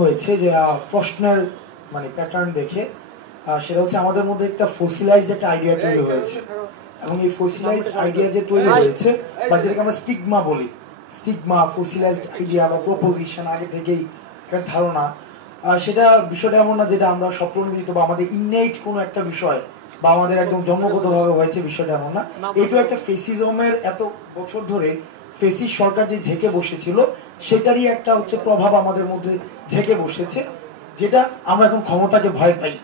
হয়েছে যে প্রশ্নের মানে প্যাটার্ন দেখে সেটা হচ্ছে আমাদের মধ্যে একটা ফসিলাইজড একটা আইডিয়া তৈরি হয়েছে এবং এই ফসিলাইজড আইডিয়া যে তৈরি হয়েছে বা যেটাকে আমরা স্টিগমা বলি, স্টিগমা ফসিলাইজড আইডিয়া বা প্রপোজিশন আগে থেকেই একটা ধারণা, সেটা বিষয়টা এমন না যেটা আমরা স্বপ্রণোদিত বা আমাদের ইননেট কোনো একটা বিষয় বা আমাদের একদম জন্মগতভাবে হয়েছে, বিষয়টা এমন না। এটা একটা ফেসিজমের এত বছর ধরে ফেসিস সরকার যে ঝেঁকে বসেছিল সেটারই একটা হচ্ছে প্রভাব আমাদের মধ্যে ঝেঁকে বসেছে, যেটা আমরা এখন ক্ষমতাকে ভয় পাই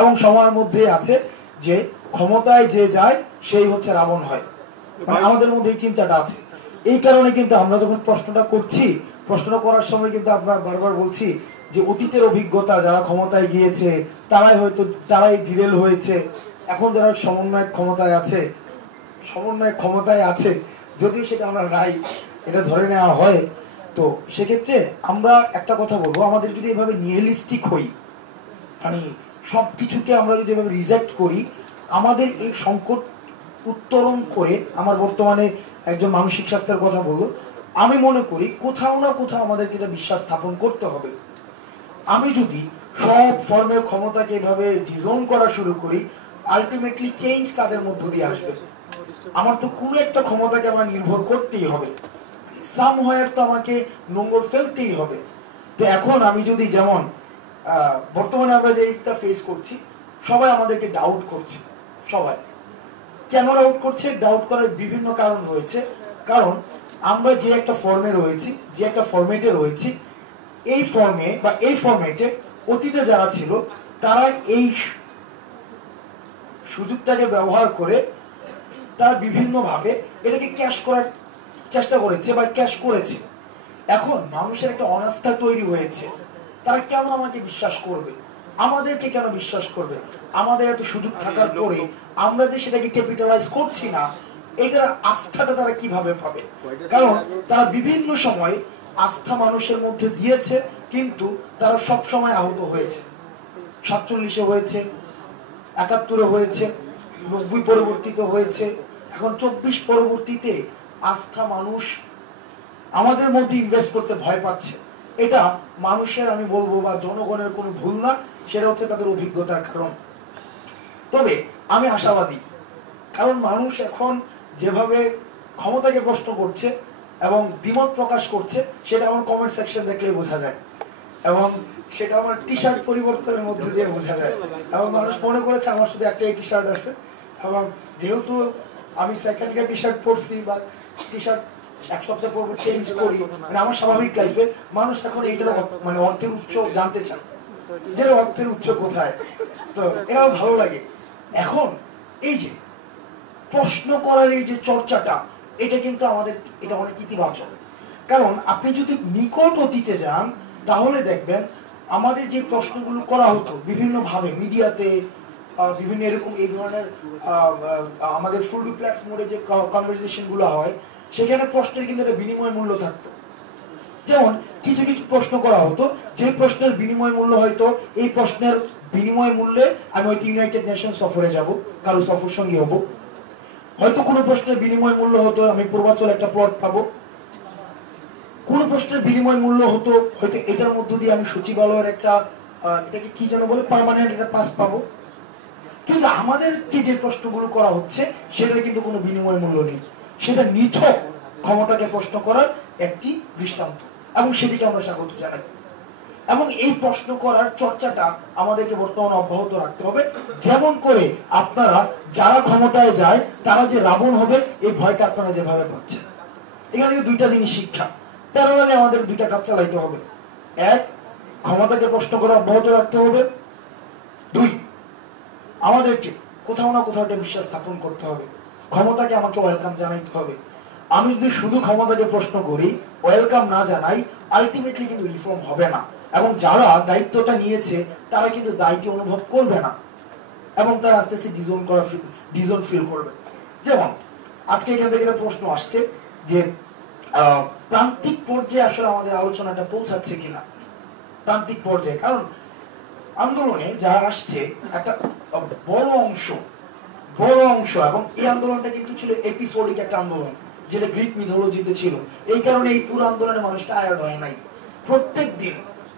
এবং সবার মধ্যে আছে যে ক্ষমতায় যে যায় সেই হচ্ছে রাবণ হয়, মানে আমাদের মধ্যে এই চিন্তাটা আছে। এই কারণে কিন্তু আমরা যখন প্রশ্নটা করছি, প্রশ্নটা করার সময় কিন্তু আমরা বারবার বলছি যে অতীতের অভিজ্ঞতা, যারা ক্ষমতায় গিয়েছে তারাই ডিরেল হয়েছে, এখন যারা সমন্বয় ক্ষমতায় আছে যদিও সেটা আমরা নাই, এটা ধরে নেওয়া হয়। তো সেক্ষেত্রে আমরা একটা কথা বলবো, আমাদের যদি এভাবে নিহিলিস্টিক হই, মানে সবকিছুকে আমরা যদি এভাবে রিজেক্ট করি, আমাদের এই সংকট উত্তরণ করে, আমার বর্তমানে একজন মানসিক স্বাস্থ্যের কথা বলবো, আমি মনে করি কোথাও না কোথাও আমাদেরকে এটা বিশ্বাস স্থাপন করতে হবে। আমি যদি সব ফর্মের ক্ষমতাকে এভাবে ডিজোন করা শুরু করি, আলটিমেটলি চেঞ্জ কাদের মধ্য দিয়ে আসবে? আমার তো কোনো একটা ক্ষমতাকে আমার নির্ভর করতেই হবে, সামহাওয়ার তো আমাকে নোংর ফেলতেই হবে। তো এখন আমি যদি যেমন বর্তমানে আমরা যেটা ফেস করছি, সবাই আমাদেরকে ডাউট করছে। সবাই কেন ডাউট করছে? ডাউট করার বিভিন্ন কারণ রয়েছে। কারণ আমরা যে একটা ফর্মে রয়েছি, যে একটা ফরম্যাটে রয়েছি, এই ফর্মে বা এই ফরম্যাটে অতীতে যারা ছিল তারা এই সুযোগটাকে ব্যবহার করে তারা বিভিন্নভাবে এটাকে ক্যাশ করার চেষ্টা করেছে বা ক্যাশ করেছে। এখন মানুষের একটা অনাস্থা তৈরি হয়েছে, তারা কেন আমাকে বিশ্বাস করবে, আমাদেরকে কেন বিশ্বাস করবে? আমাদের এত সুযোগ থাকার পরে আমরা যে সেটাকে ক্যাপিটালাইজ করছি না, এটার আস্থাটা তারা কিভাবে পাবে? কারণ তারা বিভিন্ন সময় আস্থা মানুষের মধ্যে দিয়েছে, কিন্তু তারা সব সময় আহত হয়েছে। 47-এ হয়েছে, 71-এ হয়েছে, 90 পরবর্তীতে হয়েছে, এখন 24 পরবর্তীতে আস্থা মানুষ আমাদের মধ্যে ইনভেস্ট করতে ভয় পাচ্ছে। এটা মানুষের, আমি বলবো, বা জনগণের কোনো ভুল না, সেটা হচ্ছে তাদের অভিজ্ঞতার কারণ। তবে আমি আশাবাদী, কারণ মানুষ এখন যেভাবে ক্ষমতাকে প্রশ্ন করছে এবং দ্বিমত প্রকাশ করছে, সেটা আমার কমেন্ট সেকশন দেখলে বোঝা যায় এবং সেটা আমার টি শার্ট পরিবর্তনের মধ্যে দিয়ে বোঝা যায়। এবং মানুষ মনে করেছে আমার শুধু একটাই টি শার্ট আছে, এবং যেহেতু আমি সেকেন্ড টি শার্ট পরছি বা টি শার্ট এক সপ্তাহ পর চেঞ্জ করি, মানে আমার স্বাভাবিক লাইফে মানুষ এখন এইটার মানে অর্থের উৎস জানতে চান, যে অর্থের উৎস কোথায়। তো এটাও ভালো লাগে। এখন এই যে প্রশ্ন করার এই যে চর্চাটা, এটা কিন্তু আমাদের এটা অনেক ইতিবাচক। কারণ আপনি যদি নিকট অতীতে যান, তাহলে দেখবেন আমাদের যে প্রশ্নগুলো করা হতো বিভিন্নভাবে মিডিয়াতে, বিভিন্ন এরকম এই ধরনের আমাদের ফুল ডুপ্লেক্স মোডে যে কনভারসেশন গুলো হয়, সেখানে প্রশ্নের কিন্তু একটা বিনিময় মূল্য থাকতো। যেমন কিছু কিছু প্রশ্ন করা হতো, যে প্রশ্নের বিনিময় মূল্য হয়তো এই প্রশ্নের বিনিময় মূল্যে আমি হয়তো ইউনাইটেড নেশন সফরে যাব, কারো সফর সঙ্গী হব। হয়তো কোনো প্রশ্নের বিনিময় মূল্য হতো আমি পূর্বাচল একটা প্লট পাবো। কোন প্রশ্নের বিনিময় মূল্য হতো হয়তো এটার মধ্য দিয়ে আমি সচিবালয়ের একটা এটাকে কি যেন বলে, পার্মানেন্ট একটা পাস পাবো। কিন্তু আমাদেরকে যে প্রশ্নগুলো করা হচ্ছে সেটার কিন্তু কোনো বিনিময় মূল্য নেই। সেটা নিছক ক্ষমতাকে প্রশ্ন করার একটি দৃষ্টান্ত, এবং সেটিকে আমরা স্বাগত জানাই। এবং এই প্রশ্ন করার চর্চাটা আমাদেরকে বর্তমানে অব্যাহত রাখতে হবে, যেমন করে আপনারা যারা ক্ষমতায় যায় তারা যে রাবণ হবে এই ভয়টা আপনারা যেভাবে পাচ্ছেন। এখানে দুইটা জিনিস শিক্ষা, প্যারালালি আমাদের দুইটা কাজ চালাইতে হবে। এক, ক্ষমতাকে প্রশ্ন করা অব্যাহত রাখতে হবে। দুই, আমাদেরকে কোথাও না কোথাও একটা বিশ্বাস স্থাপন করতে হবে, ক্ষমতাকে আমাকে ওয়েলকাম জানাইতে হবে। আমি যদি শুধু ক্ষমতাকে প্রশ্ন করি, ওয়েলকাম না জানাই, আলটিমেটলি কিন্তু রিফর্ম হবে না, এবং যারা দায়িত্বটা নিয়েছে তারা কিন্তু দায়িত্ব অনুভব করবে না, এবং তারা আস্তে আস্তে ডিজন ফিল করবে। যেমন আজকে এখান থেকে একটা প্রশ্ন আসছে যে প্রান্তিক পর্যায়ে আসলে আমাদের আলোচনাটা পৌঁছাচ্ছে কিনা, প্রান্তিক পর্যায়ে। কারণ আন্দোলনে যারা আসছে একটা বড় অংশ, এবং এই আন্দোলনটা কিন্তু ছিল এপিসোডিক একটা আন্দোলন, যেটা গ্রিক মিথোলজিতে ছিল। এই কারণে এই পুরো আন্দোলনে মানুষ টায়ার্ড হয় নাই। প্রত্যেক দিন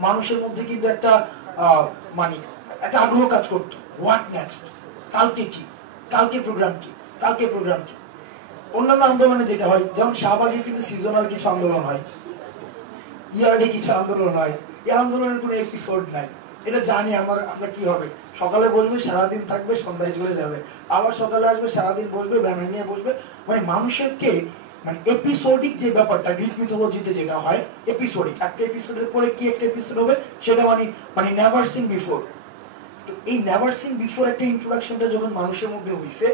মানুষের মধ্যে কিন্তু একটা মানে একটা আগ্রহ কাজ করতো, হোয়াট নেক্সট, কালকে কি, কালকে প্রোগ্রাম কি, কালকে প্রোগ্রাম কি। অন্যান্য আন্দোলনে যেটা হয়, যেমন শাহবাগে কিন্তু সিজনাল কিছু আন্দোলন হয়, ইয়ার্ডে কিছু আন্দোলন হয়, এই আন্দোলনের কোনো এপিসোড নাই। এটা জানি আমরা কি হবে, সকালে বসবে সারাদিন থাকবে, সন্ধ্যায় চলে যাবে, আবার সকালে আসবে সারাদিন বসবে, ব্যানার নিয়ে বসবে। মানে মানুষকে মানে এপিসোডিক যে ব্যাপারটা গ্রিক মিথোলজিতে যেটা হয়, এপিসোডিক, একটা এপিসোডের পরে কি একটা এপিসোড হবে সেটা মানে নেভার সিন বিফোর। তো এই নেভার সিন বিফোর একটা ইন্ট্রোডাকশনটা যখন মানুষের মধ্যে হয়েছে,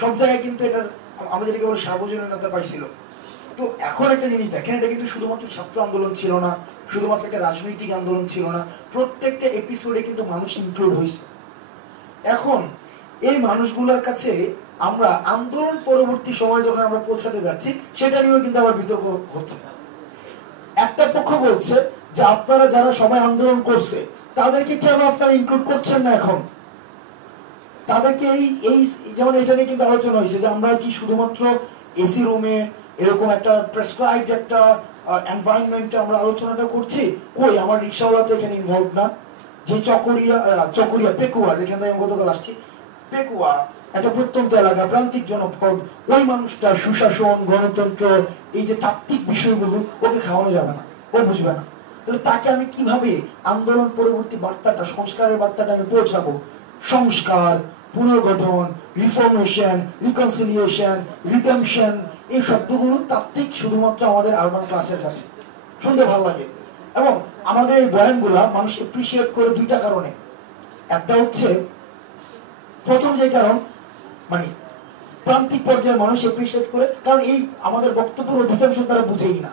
সব জায়গায় কিন্তু এটার আমরা যেটাকে বলি সার্বজনীনতা পাইছিল। তো এখন একটা জিনিস দেখেন, এটা কিন্তু শুধুমাত্র ছাত্র আন্দোলন ছিল না, শুধুমাত্র একটা রাজনৈতিক আন্দোলন ছিল না, প্রত্যেকটা এপিসোডে কিন্তু মানুষ ইনক্লুড হয়েছে। এখন এই মানুষগুলোর কাছে আমরা আন্দোলন পরবর্তী সময় যখন আমরা পৌঁছাতে যাচ্ছি, সেটা নিয়েও কিন্তু আবার বিতর্ক হচ্ছে। একটা পক্ষ বলছে যে আপনারা যারা সবাই আন্দোলন করছে তাদেরকে কেন আপনারা ইনক্লুড করছেন না এখন, তাদেরকে এই যেমন এটা নিয়ে কিন্তু আলোচনা হয়েছে যে আমরা কি শুধুমাত্র এসি রুমে এরকম একটা প্রেসক্রাইবড একটা এনভায়রনমেন্টে আমরা আলোচনাটা করছি, কই আমার রিক্সাওয়ালা তো এখানে ইনভলভ না। যে চকরিয়া পেকুয়া, যেখান থেকে আমি গতকাল আসছি, পেকুয়া একটা প্রত্যন্ত এলাকা, প্রান্তিক জনপদ, ওই মানুষটা সুশাসন, গণতন্ত্র, এই যে তাত্ত্বিক বিষয়গুলো ওকে খাওয়ানো যাবে না, ও বুঝবে না। তাহলে তাকে আমি কিভাবে আন্দোলন পরবর্তী বার্তাটা, সংস্কারের বার্তাটা আমি পৌঁছাবো? সংস্কার, পুনর্গঠন, রিফর্মেশন, রিকনসিলিয়েশন, রিডেমশন, এই শব্দগুলো তাত্ত্বিক শুধুমাত্র আমাদের আরবান ক্লাসের কাছে শুনতে ভালো লাগে। এবং আমাদের এই বয়ানগুলা মানুষ এপ্রিসিয়েট করে দুইটা কারণে। একটা হচ্ছে, প্রথম যে কারণ, মানে প্রান্তিক পর্যায়ের মানুষ এপ্রিসিয়েট করে, কারণ এই আমাদের বক্তব্যের অধিকাংশ তারা বুঝেই না।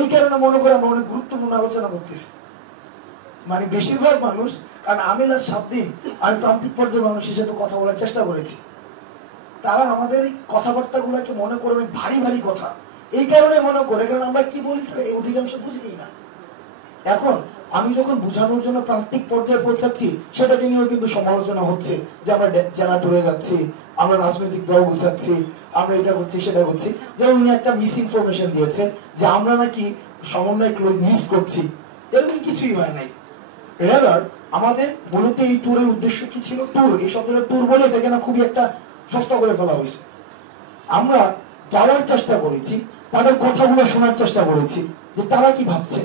এই কারণে মনে করে আমরা অনেক গুরুত্বপূর্ণ আলোচনা করতেছি। মানে বেশিরভাগ মানুষ, কারণ আমি লাস্ট 7 দিন আমি প্রান্তিক পর্যায়ের মানুষের সাথে কথা বলার চেষ্টা করেছি, তারা আমাদের এই কথাবার্তা গুলাকে মনে করে অনেক ভারী ভারী কথা। এই কারণে মনে করে, কারণ আমরা কি বলি তারা এই অধিকাংশ বুঝেই না। এখন আমি যখন বোঝানোর জন্য প্রান্তিক পর্যায়ে পৌঁছাচ্ছি, সেটাকে নিয়েও কিন্তু সমালোচনা হচ্ছে যে আমরা জেলা টুরে যাচ্ছি, আমরা রাজনৈতিক দল বুঝাচ্ছি, আমরা এটা করছি সেটা করছি। যেমন উনি একটা মিস ইনফরমেশন দিয়েছে যে আমরা নাকি সমন্বয় লিস্ট করছি, এরকম কিছুই হয় নাই। রেদার আমাদের মূলত এই ট্যুরের উদ্দেশ্য কি ছিল? ট্যুর, এই শব্দটা ট্যুর বলে এটাকে না খুবই একটা সস্তা করে ফেলা হয়েছে। আমরা যাওয়ার চেষ্টা করেছি, তাদের কথাগুলো শোনার চেষ্টা করেছি যে তারা কি ভাবছে,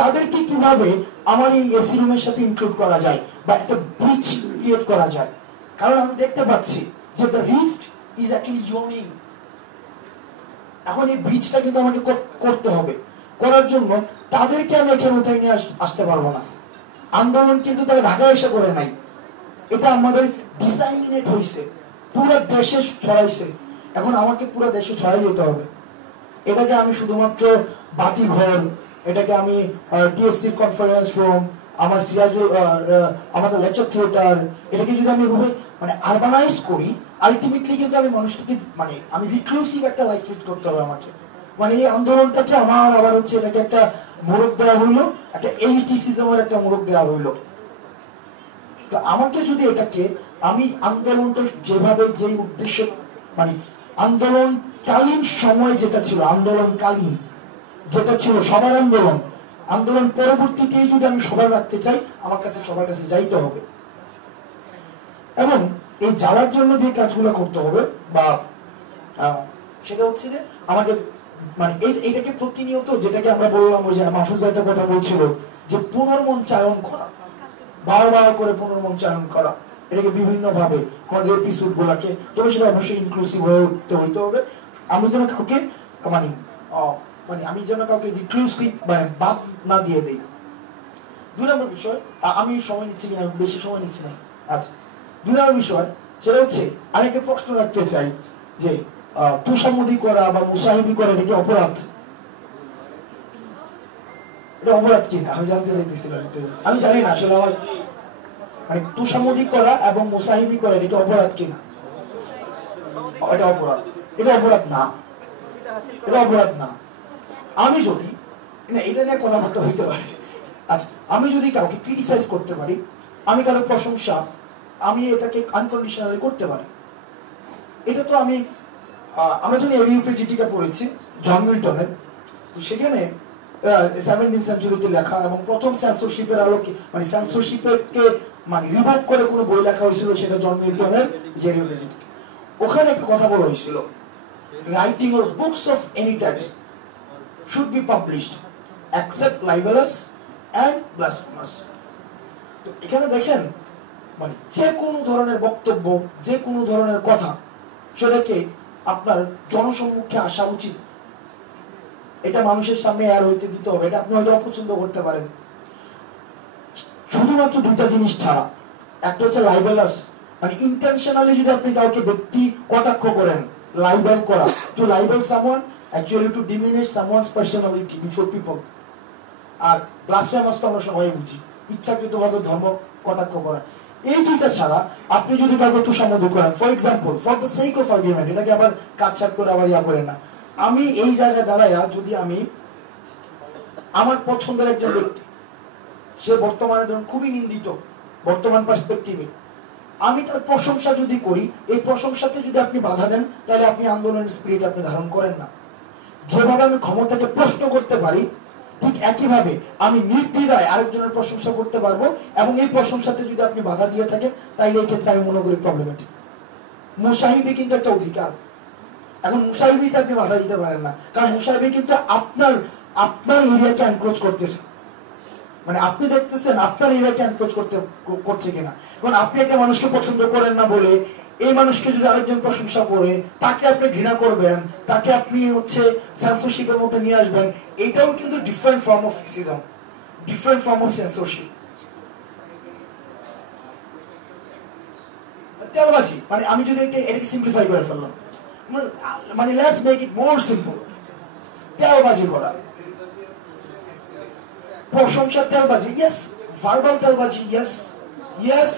তাদেরকে কিভাবে আমার এই এসি রুমের সাথে ইনক্লুড করা যায় বা একটা ব্রিজ ক্রিয়েট করা যায়। কারণ আমি দেখতে পাচ্ছি যে the rift is actually yawning. এখন এই ব্রিজটা কিন্তু আমাকে করতে হবে। করার জন্য তাদেরকে আমি এখানে উঠাই নিয়ে আসতে পারবো না। আন্দোলন কিন্তু তারা ঢাকায় এসে করে নাই, এটা আমাদের ডিসাইমিনেট হয়েছে, পুরো দেশে ছড়াইছে। এখন আমাকে পুরো দেশে ছড়াই যেতে হবে। এটাকে আমি শুধুমাত্র বাতিঘর, এটাকে আমি টিএসসির কনফারেন্স রুম, আমার সিরাজুল আমাদের লেকচার থিয়েটার, এটাকে যদি আমি এভাবে মানে আরবানাইজ করি, আলটিমেটলি কিন্তু আমি মানুষটাকে মানে আমি রিক্লুসিভ একটা লাইফ লিড করতে হবে আমাকে। মানে এই আন্দোলনটাকে আমার আবার হচ্ছে এটাকে একটা মোড়ক দেওয়া হইলো, একটা এলিটিসিজমের একটা মোড়ক দেওয়া হইলো। তো আমাকে যদি এটাকে আমি আন্দোলনটা যেভাবে যেই উদ্দেশ্যে মানে আন্দোলনকালীন সময় যেটা ছিল, আন্দোলনকালীন যেটা ছিল সবার আন্দোলন, আন্দোলন পরবর্তীতেই যদি আমি সবার রাখতে চাই, আমার কাছে সবার কাছে যাইতে হবে। এবং এই যাওয়ার জন্য যে কাজগুলো করতে হবে বা সেটা হচ্ছে যে আমাদের মানে এইটাকে প্রতিনিয়ত, যেটাকে আমরা বললাম ওই যে মাহফুজ ভাই একটা কথা বলছিল যে পুনর্মঞ্চায়ন করা, বারবার করে পুনর্মঞ্চায়ন করা, এটাকে বিভিন্ন ভাবে আমাদের এপিসোড গুলাকে, তবে সেটা অবশ্যই ইনক্লুসিভ হইতে হবে। আমি যেন কাউকে মানে আমি যেন কাউকে রিক্লুসিভ মানে বাদ না দিয়ে দেই। 2 নম্বর বিষয়, আমি সময় নিচ্ছি কিনা, বেশি সময় নিচ্ছি না। আচ্ছা, 2 নম্বর বিষয় সেটা হচ্ছে আমি একটা প্রশ্ন রাখতে চাই যে তুষামুদি করা বা মুসাহিবি করা এটা কি অপরাধ? এটা অপরাধ কিনা আমি জানতে চাইতেছিলাম। আমি জানি না আসলে আমার মানে তুষামুদি করা এবং মুসাহিবি করা এটা কি অপরাধ কিনা? এটা অপরাধ, এটা অপরাধ না, এটা অপরাধ না। আমি যদি না এটা নিয়ে কথাবার্তা হইতে পারি। আচ্ছা, আমি যদি কাউকে ক্রিটিসাইজ করতে পারি, আমি কারো প্রশংসা আমি এটাকে আনকন্ডিশনালি করতে পারি। এটা তো আমরা যখন এরিউপিজিটিটা পড়েছি জন মিল্টনের, তো সেখানে 17th সেঞ্চুরিতে লেখা, এবং প্রথম সেন্সরশিপের আলোকে মানে সেন্সরশিপকে মানে রিভোক করে কোনো বই লেখা হয়েছিল, সেটা জন মিল্টনের জেরি ট্র্যাজেডি। ওখানে একটা কথা বলা হয়েছিল, writing or books of any types should be published except libellous and blasphemous. তো এখানে দেখেন মানে যে কোনো ধরনের বক্তব্য, যে কোনো ধরনের কথা, সেটাকে আপনার জনসম্মুখে আসা উচিত, এটা মানুষের সামনে আর হইতে দিতে হবে। এটা আপনি হয়তো অপছন্দ করতে পারেন, শুধুমাত্র দুইটা জিনিস ছাড়া। একটা হচ্ছে লাইবেলাস, মানে ইন্টেনশনালি যদি আপনি কাউকে ব্যক্তি কটাক্ষ করেন, লাইবেল করা, to libel someone actually to diminish someone's personality before people. আর ব্লাসফেমাস তো আমরা সবাই বুঝি, ইচ্ছাকৃতভাবে ধর্ম কটাক্ষ করা। এই দুইটা ছাড়া আপনি যদি কাউকে তুষামোদ করেন, for example, for the sake of argument, এটাকে আবার কাটছাট করে আবার ইয়া করেন না, আমি এই জায়গায় দাঁড়াইয়া যদি আমি আমার পছন্দের একজন ব্যক্তি, সে বর্তমানে ধরুন খুবই নিন্দিত বর্তমান পার্সপেক্টিভে, আমি তার প্রশংসা যদি করি, এই প্রশংসাতে যদি আপনি বাধা দেন, তাহলে আপনি আন্দোলনের স্পিরিট আপনি ধারণ করেন না। যেভাবে আমি ক্ষমতাকে প্রশ্ন করতে পারি, ঠিক একইভাবে আমি নির্দ্বিধায় আরেকজনের প্রশংসা করতে পারবো, এবং এই প্রশংসাতে যদি আপনি বাধা দিয়ে থাকেন, তাইলে এই ক্ষেত্রে আমি মনে করি প্রবলেমেটিক। মুসাহিবি কিন্তু একটা অধিকার। এখন মুসাহিবিতে আপনি বাধা দিতে পারেন না, কারণ মুসাহিবি কিন্তু আপনার এরিয়াকে এনক্রোচ করতেছে, মানে আপনি দেখতেছেন আপনার এরিয়াকে এনক্রোচ করছে কিনা। এখন আপনি একটা মানুষকে পছন্দ করেন না বলে এই মানুষকে যদি আরেকজন প্রশংসা করে, তাকে আপনি ঘৃণা করবেন, তাকে আপনি হচ্ছে সেন্সরশিপের মধ্যে নিয়ে আসবেন, এটাও কিন্তু different form of fascism, different form of censorship. তেলবাজি মানে আমি যদি এটাকে সিম্পলিফাই করে ফেললাম, মানে let's make it more simple, তেলবাজি করা, প্রশংসা তেলবাজি, ইয়েস, ভার্বাল তেলবাজি, ইয়েস ইয়েস,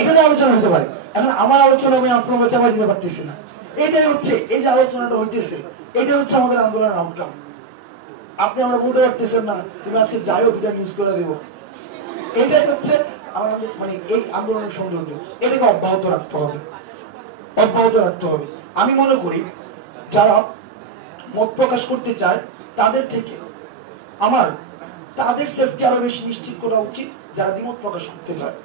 এটা নিয়ে আলোচনা হতে পারে। এখন আমার আলোচনা আমি আপনার চাপা দিতে পারতেছি না, এটাই হচ্ছে এই যে আলোচনাটা হইতেছে, এটাই হচ্ছে আমাদের আন্দোলনের আউটকাম। আপনি আমরা বলতে পারতেছেন না তুমি আজকে যাই হোক এটা নিউজ করে দেবো, এটাই হচ্ছে আমার মানে এই আন্দোলনের সৌন্দর্য। এটাকে অব্যাহত রাখতে হবে, অব্যাহত রাখতে হবে। আমি মনে করি যারা মত প্রকাশ করতে চায় তাদের থেকে আমার তাদের সেফটি আরো বেশি নিশ্চিত করা উচিত, যারা দ্বিমত প্রকাশ করতে চায়,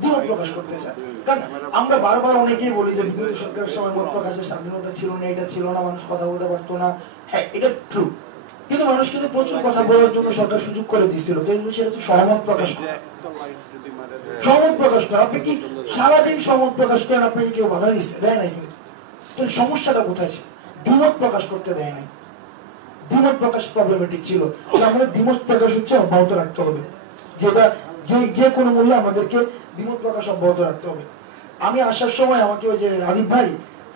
দ্বিমত প্রকাশ করতে চায়। কারণ আমরা বারবার অনেকেই বলি যে বিগত সরকারের সময় মত প্রকাশের স্বাধীনতা ছিল না, এটা ছিল না, মানুষ কথা বলতে পারতো না। হ্যাঁ, এটা ট্রু, কিন্তু মানুষ কিন্তু প্রচুর কথা বলার জন্য সরকার সুযোগ করে দিচ্ছিল। তো সেটা হচ্ছে সহমত প্রকাশ করা, সহমত প্রকাশ করা। আপনি কি সারাদিন সহমত প্রকাশ করেন, আপনাকে কেউ বাধা দিচ্ছে? দেয় নাই। কিন্তু তাহলে সমস্যাটা কোথায় ছিল? দ্বিমত প্রকাশ করতে দেয় নাই, দ্বিমত প্রকাশ প্রবলেমেটিক ছিল। আমাদের দ্বিমত প্রকাশ হচ্ছে অব্যাহত রাখতে হবে, যেটা যে কোনো মূল্যে আমাদেরকে দ্বিমত প্রকাশ অব্যাহত রাখতে হবে। আমি আসার সময় আমাকে ওই যে আদিব ভাই,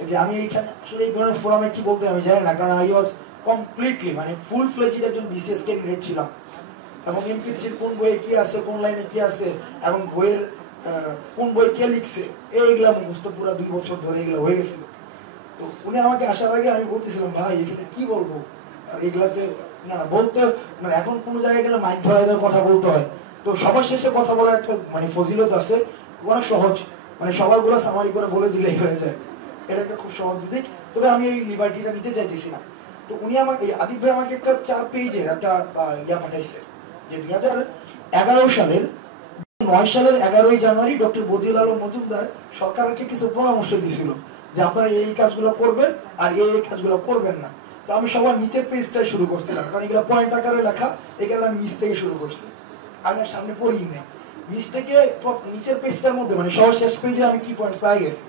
যে আমি এইখানে আসলে এই ধরনের ফোরামে কি বলতে আমি জানি না, কারণ আই ওয়াজ কমপ্লিটলি মানে ফুল ফ্লেজড একজন বিসিএস ক্যান্ডিডেট ছিলাম, এবং এমপি3 কোন বইয়ে কি আছে, কোন লাইনে কি আছে, এবং বইয়ের কোন বই কে লিখছে, এইগুলা মুখস্থ পুরা 2 বছর ধরে এগুলো হয়ে গেছিল। তো উনি আমাকে আসার আগে আমি বলতেছিলাম, ভাই এখানে কি বলবো, আর এগুলাতে না বলতে মানে এখন কোনো জায়গায় গেলে মাইক ধরাই দেওয়ার কথা বলতে হয়। তো সবার শেষে কথা বলার একটা মানে ফজিলত আছে, অনেক সহজ, মানে সবারগুলো সামারি করে বলে দিলেই হয়ে যায়, এটা একটা খুব সহজ দিক। তবে আমি এই লিবার্টিটা নিতে চাইতেছিলাম। তো উনি আমাকে আদিব ভাই আমাকে একটা 4 পেজের একটা ইয়া পাঠাইছে, যে 2011 সালের 9 সালের 11ই জানুয়ারি ডক্টর বদিউল আলম মজুমদার সরকারকে কিছু পরামর্শ দিয়েছিল যে আপনারা এই কাজগুলো করবেন আর এই কাজগুলো করবেন না। তো আমি সবার নিচের পেজটাই শুরু করছিলাম, কারণ এগুলো পয়েন্ট আকারে লেখা, এই কারণে আমি নিচ থেকে শুরু করছি, আমি আর সামনে পড়িই না। নিচ থেকে নিচের পেজটার মধ্যে মানে সর্বশেষ পেজে আমি কি পয়েন্টস পাই গেছি।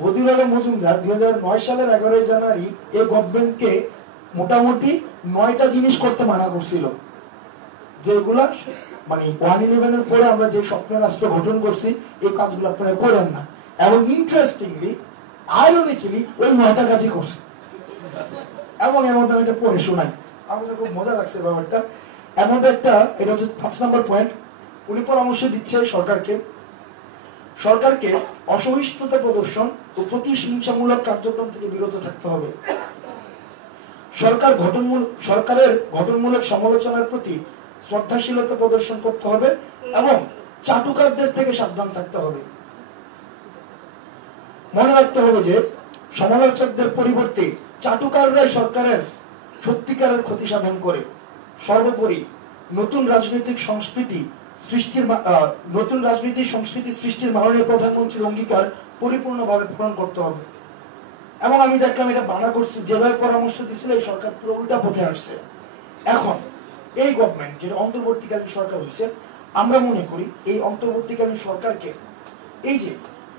বদিউল আলম মজুমদার 2009 সালের 11ই জানুয়ারি এই গভর্নমেন্টকে মোটামুটি 9টা জিনিস করতে মানা করছিল, যেগুলা মানে 1/11 পরে আমরা যে স্বপ্নের রাষ্ট্র গঠন করছি, এই কাজগুলো আপনারা করেন না। এবং ইন্টারেস্টিংলি আইরনিক্যালি ওই 9টা কাজই করছে, এবং এর মধ্যে আমি এটা পড়ে শোনাই, আমার কাছে খুব মজা লাগছে ব্যাপারটা। এর মধ্যে একটা, এটা হচ্ছে 5 নম্বর পয়েন্ট, উনি পরামর্শ দিচ্ছে সরকারকে অসহিষ্ণুতা প্রদর্শন ও প্রতিহিংসামূলক কার্যক্রম থেকে বিরত থাকতে হবে। সরকারের গঠনমূলক সমালোচনার প্রতি শ্রদ্ধাশীলতা প্রদর্শন করতে হবে এবং চাটুকারদের থেকে সাবধান থাকতে হবে। মনে রাখতে হবে যে সমালোচকদের পরিবর্তে চাটুকাররাই সরকারের সত্যিকারের ক্ষতি সাধন করে। সর্বোপরি নতুন রাজনৈতিক সংস্কৃতি সৃষ্টির মাননীয় প্রধানমন্ত্রীর অঙ্গীকার পরিপূর্ণভাবে পূরণ করতে হবে। এবং আমি দেখলাম এটা বানা করছে, যেভাবে পরামর্শ দিচ্ছিল এই সরকার পুরো উল্টা পথে আসছে। এখন এই গভর্নমেন্ট যেটা অন্তর্বর্তীকালীন সরকার হয়েছে, আমরা মনে করি এই অন্তর্বর্তীকালীন সরকারকে, এই যে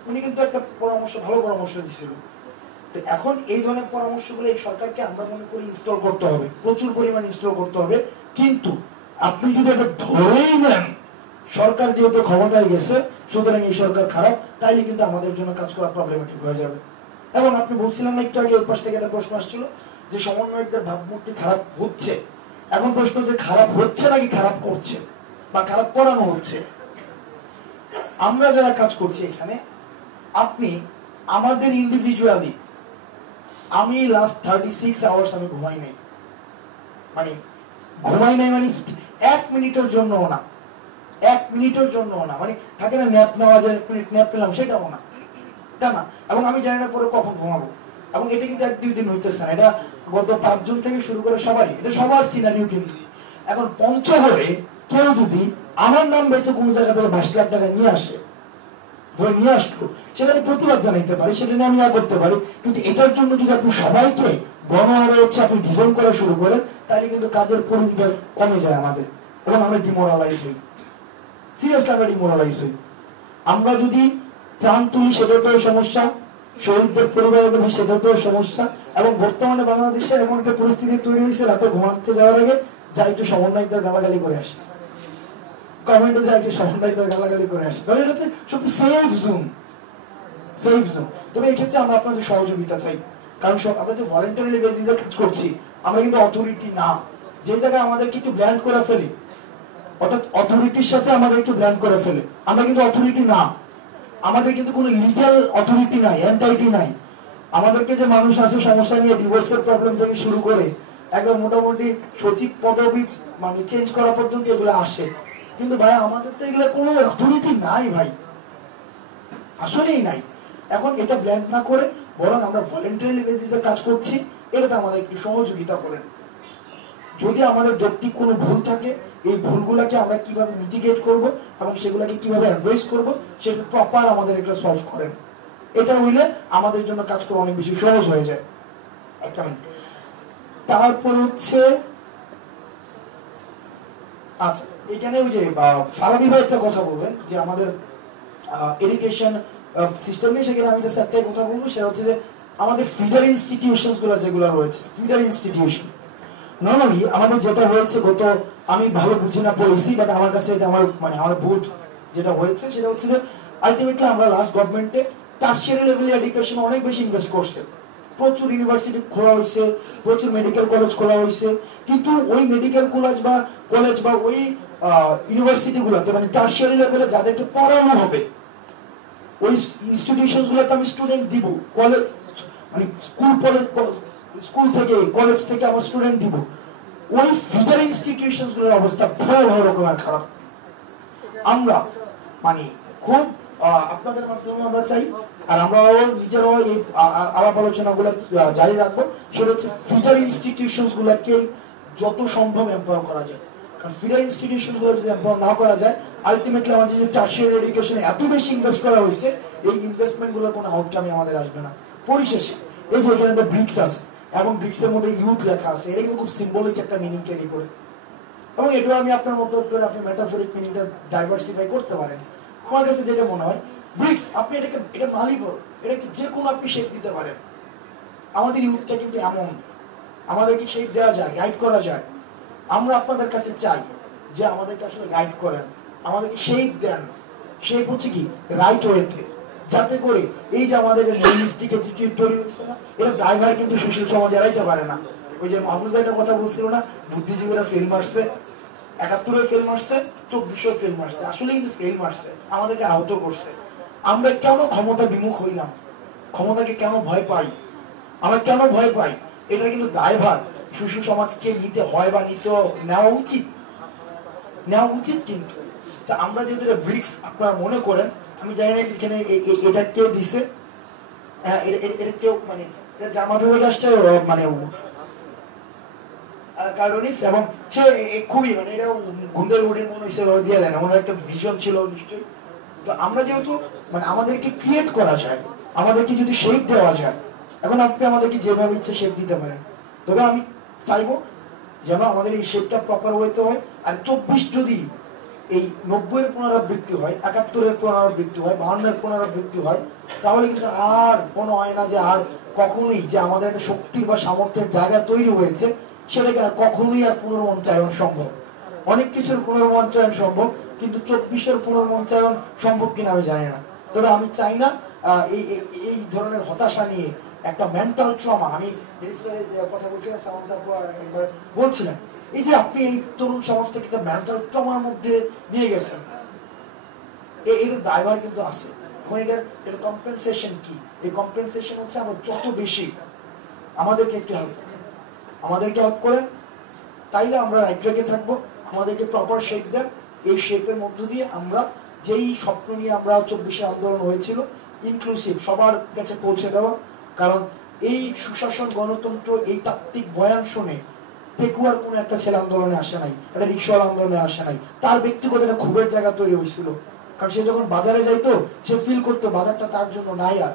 উনি কিন্তু একটা ভালো পরামর্শ দিছিল, তো এখন এই ধরনের পরামর্শগুলো এই সরকারকে আমরা মনে করি ইনস্টল করতে হবে, প্রচুর পরিমাণ ইনস্টল করতে হবে। কিন্তু আপনি যদি এটা ধরেই নেন সরকার যেহেতু ক্ষমতায় গেছে সুতরাং এই সরকার খারাপ, তাইলে কিন্তু আমাদের জন্য কাজ করা প্রবলেমেটিক হয়ে যাবে। এবং আপনি বলছিলেন না একটু আগে ওই পাশ থেকে একটা প্রশ্ন আসছিল যে সমন্বয়কদের ভাবমূর্তি খারাপ হচ্ছে। এখন প্রশ্ন যে খারাপ হচ্ছে নাকি খারাপ করছে বা খারাপ করানো হচ্ছে। আমরা যারা কাজ করছি এখানে, আপনি আমাদের ইন্ডিভিজুয়ালি, আমি লাস্ট 36 আওয়ার্স আমি ঘুমাই নাই, মানে 1 মিনিটের জন্য না, 1 মিনিটের জন্য না, মানে থাকে না ন্যাপ নেওয়া যায়, 1 মিনিট ন্যাপ পেলাম, সেটাও না, এটা না। এবং আমি জানি না পরে কখন ঘুমাবো। এবং এটা কিন্তু 1-2 দিন হইতেছে না, এটা গত 5 জন থেকে শুরু করে সবারই, এটা সবার সিনারিও কিন্তু। এখন পঞ্চগড়ে কেউ যদি আমার নাম বেঁচে কোনো জায়গা থেকে 22 লাখ টাকা নিয়ে আসে, ধরে নিয়ে আসলো, সেটা আমি প্রতিবাদ জানাইতে পারি, সেটা নিয়ে আমি করতে পারি। কিন্তু এটার জন্য যদি আপনি সবাইকে গণহারে হচ্ছে আপনি ডিজাইন করা শুরু করেন, তাহলে কিন্তু কাজের পরিধিটা কমে যায় আমাদের, এবং আমরা ডিমোরালাইজ হই, সিরিয়াসলি আমরা ডিমোরালাইজ হই। আমরা যদি ত্রাণ তুলি সেটাতেও সমস্যা, শহীদদের পরিবারে গেলে সেটাতেও সমস্যা। এবং বর্তমানে বাংলাদেশে এমন একটা পরিস্থিতি তৈরি হয়েছে, রাতে ঘুমাতে যাওয়ার আগে যা একটু সমন্বয়কদের গালাগালি করে আসে, কমেন্টে যা একটু সমন্বয়কদের গালাগালি করে আসে, কারণ এটা হচ্ছে সবচেয়ে সেফ জোন। তবে এই ক্ষেত্রে আমরা আপনাদের সহযোগিতা চাই, কারণ আমরা যে ভলেন্টারি বেসিসে কাজ করছি, আমরা কিন্তু অথরিটি না। যে জায়গায় আমাদেরকে একটু ব্ল্যান্ড করে ফেলি, অর্থাৎ অথরিটির সাথে আমাদের একটু ব্ল্যান্ড করে ফেলে, আমরা কিন্তু অথরিটি না, আমাদের কিন্তু কোনো লিগ্যাল অথরিটি নাই, এন্টাইটি নাই। আমাদেরকে যে মানুষ আছে সমস্যা নিয়ে ডিভোর্সের প্রবলেম থেকে শুরু করে একদম মোটামুটি সচিব পদবি মানে চেঞ্জ করা পর্যন্ত এগুলো আসে। কিন্তু ভাই আমাদের তো এগুলো কোনো অথরিটি নাই ভাই, আসলেই নাই। এখন এটা ব্ল্যান্ড না করে বরং আমরা ভলেন্টারি বেসিসে কাজ করছি, এটাতে আমাদের একটু সহযোগিতা করেন। যদি আমাদের যৌক্তিক কোনো ভুল থাকে, এই ভুলগুলোকে আমরা কিভাবে মিটিগেট করব এবং সেগুলোকে কিভাবে অ্যাড্রেস করব, সেটা প্রপার আমাদের একটা সলভ করেন। এটা হইলে আমাদের জন্য কাজ করা অনেক বেশি সহজ হয়ে যায়। একটা মিনিট। তারপর হচ্ছে আচ্ছা, এখানে ওই যে ফারাবি ভাই একটা কথা বললেন যে আমাদের এডুকেশন সিস্টেম নেই, সেখানে আমি জাস্ট একটাই কথা বলবো, সেটা হচ্ছে যে আমাদের ফিডার ইনস্টিটিউশনস গুলো যেগুলো রয়েছে, ফিডার ইনস্টিটিউশন নর্মালি আমাদের যেটা হয়েছে, গত আমি ভালো বুঝি না পলিসি, বাট আমার কাছে এটা আমার বোধ যেটা হয়েছে সেটা হচ্ছে যে আলটিমেটলি আমরা লাস্ট গভর্নমেন্টে টারশিয়ারি লেভেলে এডুকেশন অনেক বেশি ইনভেস্ট করছে, প্রচুর ইউনিভার্সিটি খোলা হয়েছে, প্রচুর মেডিকেল কলেজ খোলা হয়েছে। কিন্তু ওই মেডিকেল কলেজ বা ওই ইউনিভার্সিটি গুলোতে মানে টারশিয়ারি লেভেলে যাদেরকে পড়ানো হবে, ওই ইনস্টিটিউশন গুলোতে আমি স্টুডেন্ট দিব, কলেজ মানে স্কুল থেকে কলেজ থেকে আমার স্টুডেন্ট দিব, ওই ফিডার ইনস্টিটিউশন গুলোর অবস্থা ভয়াবহ রকমের খারাপ। আমরা মানে খুব আপনাদের মাধ্যমে আমরা চাই, আর আমরাও নিজেরাও এই আলাপ আলোচনা গুলো জারি রাখবো, সেটা হচ্ছে ফিডার ইনস্টিটিউশন গুলোকে যত সম্ভব এম্পাওয়ার করা যায়। কারণ ফিডার ইনস্টিটিউশন গুলো যদি এম্পাওয়ার না করা যায়, আলটিমেটলি আমাদের যে টারশিয়ারি এডুকেশনে এত বেশি ইনভেস্ট করা হয়েছে, এই ইনভেস্টমেন্ট গুলোর কোনো আউটকামই আমাদের আসবে না। পরিশেষে এই যে এখানে একটা ব্রিক্স আছে এবং ব্রিক্সের মধ্যে ইউথ লেখা আছে, এটা কিন্তু খুব সিম্বলিক একটা মিনিং ক্যারি করে, এবং এটাও আমি আপনার মতো করে আপনি মেটাফরিক মিনিংটা ডাইভার্সিফাই করতে পারেন। আমার কাছে যেটা মনে হয় ব্রিক্স, আপনি এটা মালিবল, এটাকে যে কোনো আপনি শেপ দিতে পারেন। আমাদের ইউথটা কিন্তু এমন, আমাদেরকে শেপ দেওয়া যায়, গাইড করা যায়। আমরা আপনাদের কাছে চাই যে আমাদেরকে আসলে গাইড করেন, আমাদেরকে শেপ দেন। শেপ হচ্ছে কি রাইট ওয়েতে, যাতে করে এই যে আমাদের নিউমিস্টিক অ্যাটিটিউড তৈরি হচ্ছে না, এটা দায়ভার কিন্তু সুশীল সমাজ এড়াইতে পারে না। ওই যে মাহফুজ ভাই একটা কথা বলছিল না, বুদ্ধিজীবীরা ফেল মারছে, ৭১ ফেল মারছে, ২৪ ফেল মারছে, আসলে কিন্তু ফেল মারছে, আমাদেরকে আহত করছে। আমরা কেন ক্ষমতা বিমুখ হইলাম, ক্ষমতাকে কেন ভয় পাই, আমরা কেন ভয় পাই, এটা কিন্তু দায়ভার সুশীল সমাজকে নিতে হয় বা নেওয়া উচিত। কিন্তু তা আমরা যেহেতু ব্রিক্স আপনারা মনে করেন, আমি জানি না এখানে এটা কে দিছে, এটা কেউ মানে যার মাধ্যমে আসছে মানে কার্টুনিস্ট, এবং সে খুবই মানে এটা ঘুমের উঠে মনে হিসেবে দিয়ে দেয় না, ওনার একটা ভিশন ছিল নিশ্চয়ই। তো আমরা যেহেতু মানে আমাদেরকে ক্রিয়েট করা যায়, আমাদেরকে যদি শেপ দেওয়া যায়, এখন আপনি আমাদেরকে যেভাবে ইচ্ছে শেপ দিতে পারেন, তবে আমি চাইবো যেন আমাদের এই শেপটা প্রপার ওয়েতে হয়। আর 24 যদি এই 90-এর পুনরাবৃত্তি হয়, 71-এর পুনরাবৃত্তি হয়, 52-এর পুনরাবৃত্তি হয়, তাহলে কিন্তু আর কোনো হয় না যে আর কখনোই যে আমাদের একটা শক্তির বা সামর্থ্যের জায়গা তৈরি হয়েছে সেটাকে আর কখনোই আর পুনর্মঞ্চায়ন সম্ভব। অনেক কিছুর পুনর্মঞ্চায়ন সম্ভব, কিন্তু 24-এর পুনর্মঞ্চায়ন সম্ভব কিনা আমি জানি না। তবে আমি চাই না এই ধরনের হতাশা নিয়ে একটা মেন্টাল ট্রমা, আমি কথা বলছিলাম, সামান্তা একবার বলছিলেন, এই যে আপনি এই তরুণ সমাজটাকে একটা মেন্টাল ট্রমার মধ্যে নিয়ে গেছেন, এর দায়ভার কিন্তু আছে। এখন এটার কম্পেনসেশন কি? এই কম্পেনসেশন হচ্ছে আমরা যত বেশি আমাদেরকে একটু হেল্প করেন, আমাদেরকে হেল্প করেন, তাইলে আমরা রাইট ট্র্যাকে থাকবো। আমাদেরকে প্রপার শেপ দেন, এই শেপের মধ্য দিয়ে আমরা যেই স্বপ্ন নিয়ে আমরা 24-এ আন্দোলন হয়েছিল, ইনক্লুসিভ সবার কাছে পৌঁছে দেওয়া। কারণ এই সুশাসন, গণতন্ত্র, এই তাত্ত্বিক বয়ান শুনে পেকুয়ার কোনো একটা ছেলে আন্দোলনে আসে নাই, একটা রিক্সাওয়ালা আন্দোলনে আসে নাই, তার ব্যক্তিগত একটা ক্ষোভের জায়গা তৈরি হয়েছিল। কারণ সে যখন বাজারে যাইতো সে ফিল করতো বাজারটা তার জন্য নাই। আর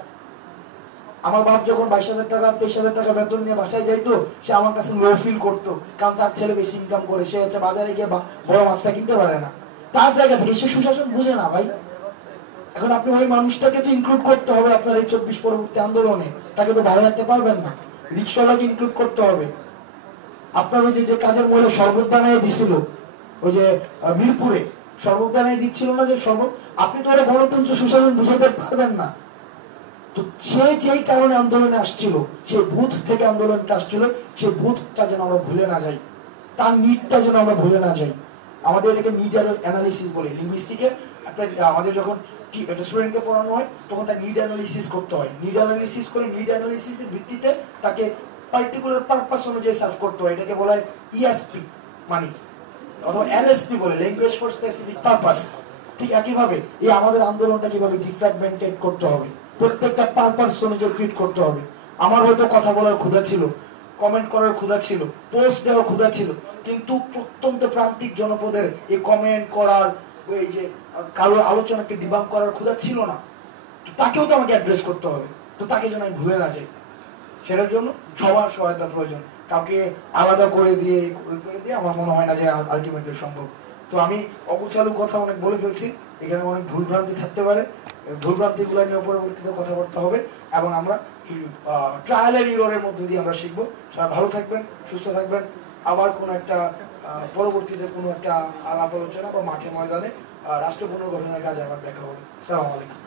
আমার বাপ যখন 22,000 টাকা 23,000 টাকা বেতন নিয়ে বাসায় যাইতো, সে আমার কাছে লো ফিল করতো, কারণ তার ছেলে বেশি ইনকাম করে, সে হচ্ছে বাজারে গিয়ে বড় মাছটা কিনতে পারে না। তার জায়গা থেকে সে সুশাসন বুঝে না ভাই। এখন আপনি ওই মানুষটাকে তো ইনক্লুড করতে হবে আপনার এই 24 পরবর্তী আন্দোলনে, তাকে তো বাইরে রাখতে পারবেন না। রিক্সাওয়ালাকে ইনক্লুড করতে হবে। আপনার ওই যে কাজের মহিলা শরবত বানিয়ে দিছিল, ওই যে মিরপুরে শরবত বানিয়ে দিচ্ছিল না যে শরবত, আপনি তো ওরা গণতন্ত্র সুশাসন বুঝাতে পারবেন না। তো সে যেই কারণে আন্দোলনে আসছিল, সে বুথ থেকে আন্দোলনটা আসছিল, সে বুথটা যেন আমরা ভুলে না যাই, তার নিডটা যেন আমরা ভুলে না যাই। আমাদের এটাকে নিড অ্যানালিসিস বলে লিঙ্গুইস্টিকে। আমাদের যখন একটা স্টুডেন্টকে পড়ানো হয় তখন তার নিড অ্যানালিসিস করতে হয়। নিড অ্যানালিসিস করে নিড অ্যানালিসিসের ভিত্তিতে তাকে পার্টিকুলার পারপাস অনুযায়ী সার্ভ করতে হয়। এটাকে বলা হয় ইএসপি মানে, অথবা এলএসপি বলে, ল্যাঙ্গুয়েজ ফর স্পেসিফিক পারপাস। ঠিক একইভাবে এই আমাদের আন্দোলনটা কিভাবে ডিফ্র্যাগমেন্টেড করতে হবে, প্রত্যেকটা পারপাস অনুযায়ী ট্রিট করতে হবে। আমার হয়তো কথা বলার ক্ষুধা ছিল, কমেন্ট করার ক্ষুধা ছিল, পোস্ট দেওয়ার ক্ষুধা ছিল, কিন্তু প্রত্যন্ত প্রান্তিক জনপদের এই কমেন্ট করার, এই যে কারোর আলোচনাকে ডিবাং করার ক্ষুধা ছিল না। তো তাকেও তো আমাকে অ্যাড্রেস করতে হবে, তো তাকে যেন আমি ভুলে না যাই। সেটার জন্য সবার সহায়তা প্রয়োজন। কাউকে আলাদা করে দিয়ে আমার মনে হয় না যে আলটিমেটলি সম্ভব। তো আমি অগুছালু কথা অনেক বলে ফেলছি, এখানে অনেক ভুলভ্রান্তি থাকতে পারে, ভুলভ্রান্তিগুলো নিয়ে পরবর্তীতে কথাবার্তা হবে, এবং আমরা এই ট্রায়াল এন্ড এররের মধ্যে দিয়ে আমরা শিখবো। সবাই ভালো থাকবেন, সুস্থ থাকবেন। আবার কোনো একটা পরবর্তীতে কোনো একটা আলাপ আলোচনা বা মাঠে ময়দানে রাষ্ট্র পুনর্গঠনের কাজে আবার দেখা হবে। আসসালামু আলাইকুম।